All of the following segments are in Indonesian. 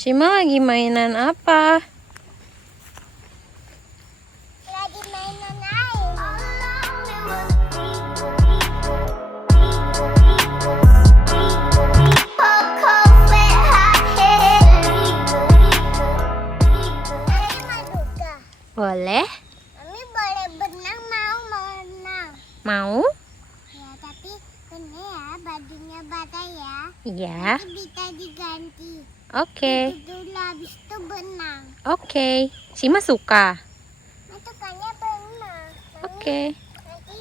Shima lagi mainan apa? Lagi mainan air. Boleh? Mami boleh berenang, mau berenang. Mau? Ya, tapi ini ya bajunya basah ya. Iya. Nanti bisa diganti. Oke. Itu dulu habis itu berenang. Oke. Shima suka. Masukannya berenang. Mami, Oke. nanti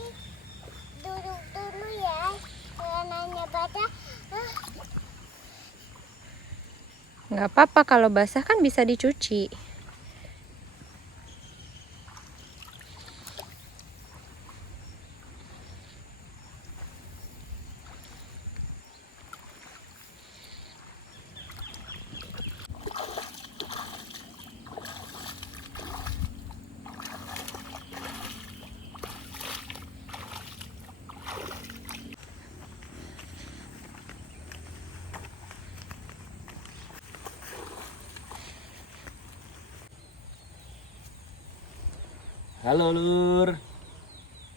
duduk dulu ya. Celananya basah. Nggak apa-apa, kalau basah kan bisa dicuci. Halo Lur,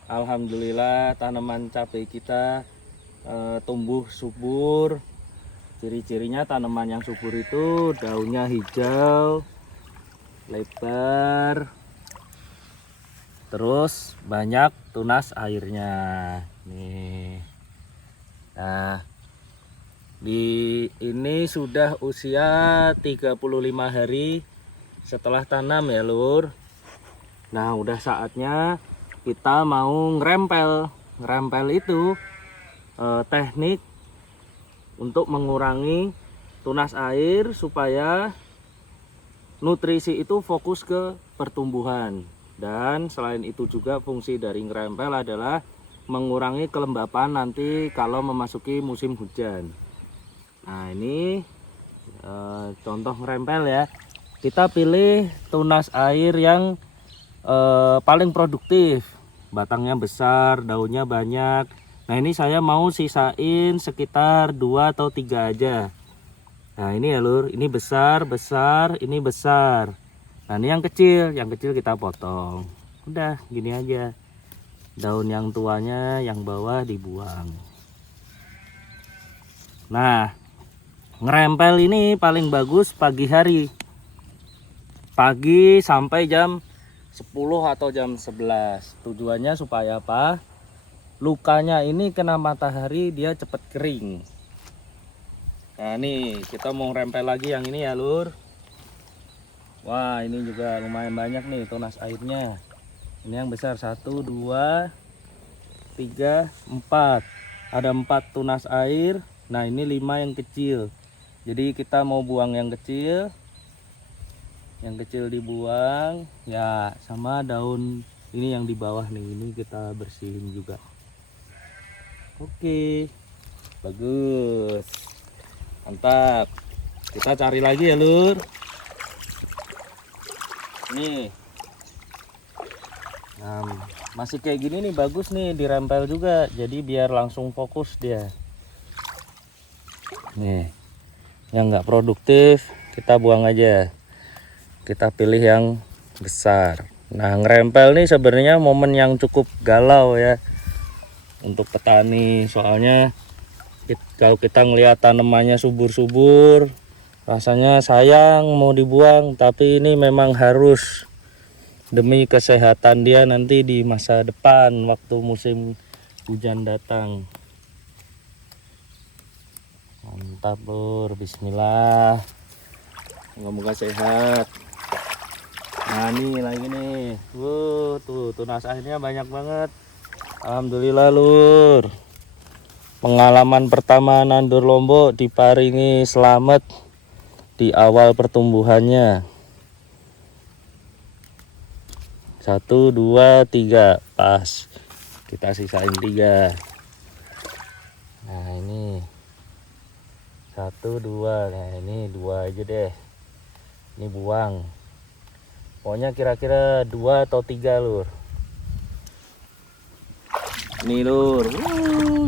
alhamdulillah tanaman cabai kita tumbuh subur. Ciri-cirinya tanaman yang subur itu daunnya hijau, lebar, terus banyak tunas airnya. Nih, nah ini sudah usia 35 hari setelah tanam ya Lur. Nah, udah saatnya kita mau ngerempel. Ngerempel itu teknik untuk mengurangi tunas air supaya nutrisi itu fokus ke pertumbuhan. Dan selain itu juga fungsi dari ngerempel adalah mengurangi kelembapan nanti kalau memasuki musim hujan. Nah, ini contoh ngerempel ya. Kita pilih tunas air yang paling produktif, batangnya besar, daunnya banyak. Nah, ini saya mau sisain sekitar 2 atau 3 aja. Nah, ini ya Lur, ini besar, ini besar. Nah, ini yang kecil kita potong. Udah gini aja. Daun yang tuanya, yang bawah dibuang. Nah, ngerempel ini paling bagus pagi hari. Pagi sampai jam 10 atau jam 11. Tujuannya supaya apa? Lukanya ini kena matahari dia cepat kering. Nah, nih kita mau rempel lagi yang ini ya Lur. Wah, ini juga lumayan banyak nih tunas airnya. Ini yang besar 1, 2, 3, 4. Ada 4 tunas air. Nah, ini 5 yang kecil. Jadi kita mau buang yang kecil. Yang kecil dibuang ya, sama daun ini yang di bawah nih, ini kita bersihin juga. Oke, bagus, mantap. Kita cari lagi ya Lur. Nih, nah, masih kayak gini nih bagus nih dirempel juga, jadi biar langsung fokus dia. Nih, yang nggak produktif kita buang aja. Kita pilih yang besar. Nah, ngerempel nih sebenarnya momen yang cukup galau ya untuk petani. Soalnya kalau kita ngelihat tanamannya subur-subur, rasanya sayang mau dibuang, tapi ini memang harus demi kesehatan dia nanti di masa depan waktu musim hujan datang. Mantap Lur, bismillah. Semoga sehat. Nah, ini lagi nih. Tuh tunas airnya banyak banget. Alhamdulillah Lur. Pengalaman pertama nandur lombok diparingi selamat di awal pertumbuhannya. 1, 2, 3 pas. Kita sisain 3. Nah, ini 1, 2. Nah, ini 2 aja deh. Ini buang. Pokoknya kira-kira 2 atau 3 Lur. Nih Lur,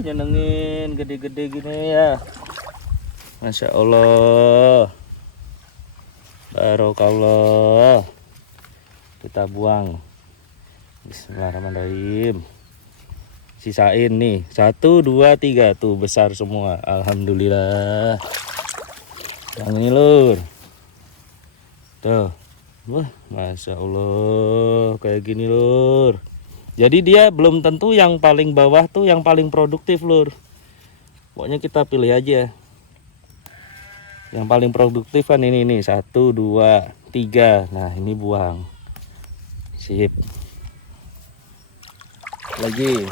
nyenengin gede-gede gini ya. Masya Allah. Barokallah. Kita buang. Bismillahirrahmanirrahim. Sisain nih 1, 2, 3 tuh besar semua. Alhamdulillah. Yang ini lur. Tuh. Wah, Masya Allah kayak gini lur. Jadi dia belum tentu yang paling bawah tuh yang paling produktif lur. Pokoknya kita pilih aja. Yang paling produktif kan ini nih 1, 2, 3. Nah ini buang. Sip. Lagi.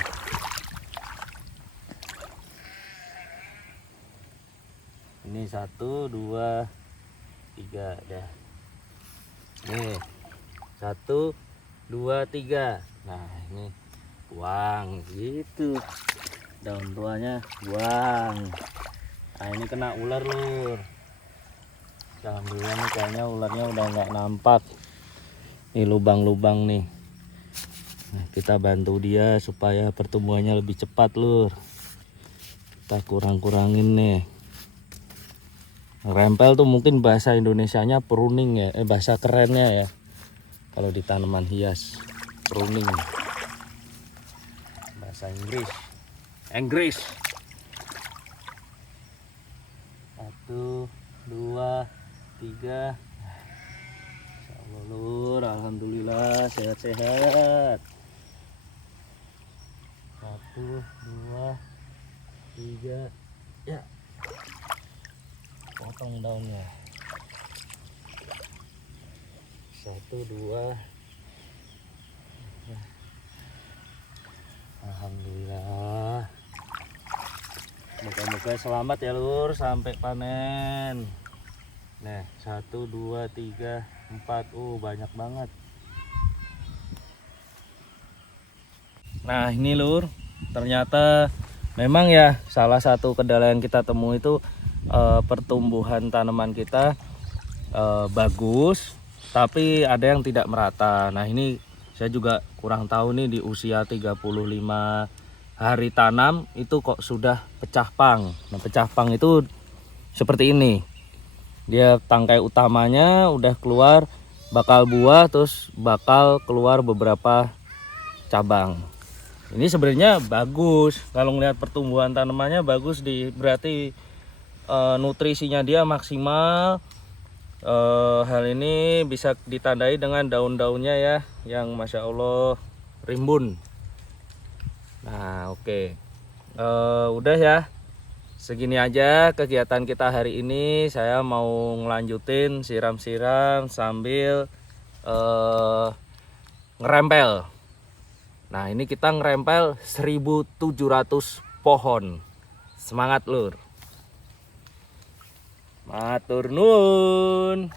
Ini 1, 2, 3 dah. Nih 1, 2, 3. Nah ini buang gitu. Daun tuanya buang. Nah ini kena ular lur. Alhamdulillah nih kayaknya ularnya udah nggak nampak. Nih lubang-lubang nih. Nah, kita bantu dia supaya pertumbuhannya lebih cepat lur. Kita kurang-kurangin nih. Rempel tuh mungkin bahasa Indonesianya pruning ya, bahasa kerennya ya. Kalau di tanaman hias, pruning. Bahasa Inggris. 1, 2, 3. Insyaallah lur, alhamdulillah sehat-sehat. 1, 2, 3. Ya. Potong daunnya. 1, 2. Alhamdulillah. Moga-moga selamat ya lur sampai panen. Nah 1, 2, 3, 4. Banyak banget. Nah ini lur, ternyata memang ya salah satu kendala yang kita temui itu pertumbuhan tanaman kita bagus, tapi ada yang tidak merata. Nah ini saya juga kurang tahu nih di usia 35 hari tanam itu kok sudah pecah pang. Nah pecah pang itu seperti ini. Dia tangkai utamanya udah keluar, bakal buah, terus bakal keluar beberapa cabang. Ini sebenarnya bagus. Kalau ngelihat pertumbuhan tanamannya bagus, berarti nutrisinya dia maksimal. Hal ini bisa ditandai dengan daun-daunnya ya, yang Masya Allah rimbun. Nah oke. Udah ya, segini aja kegiatan kita hari ini. Saya mau ngelanjutin siram-siram sambil ngerempel. Nah ini kita ngerempel 1700 pohon. Semangat lur. Matur nuwun.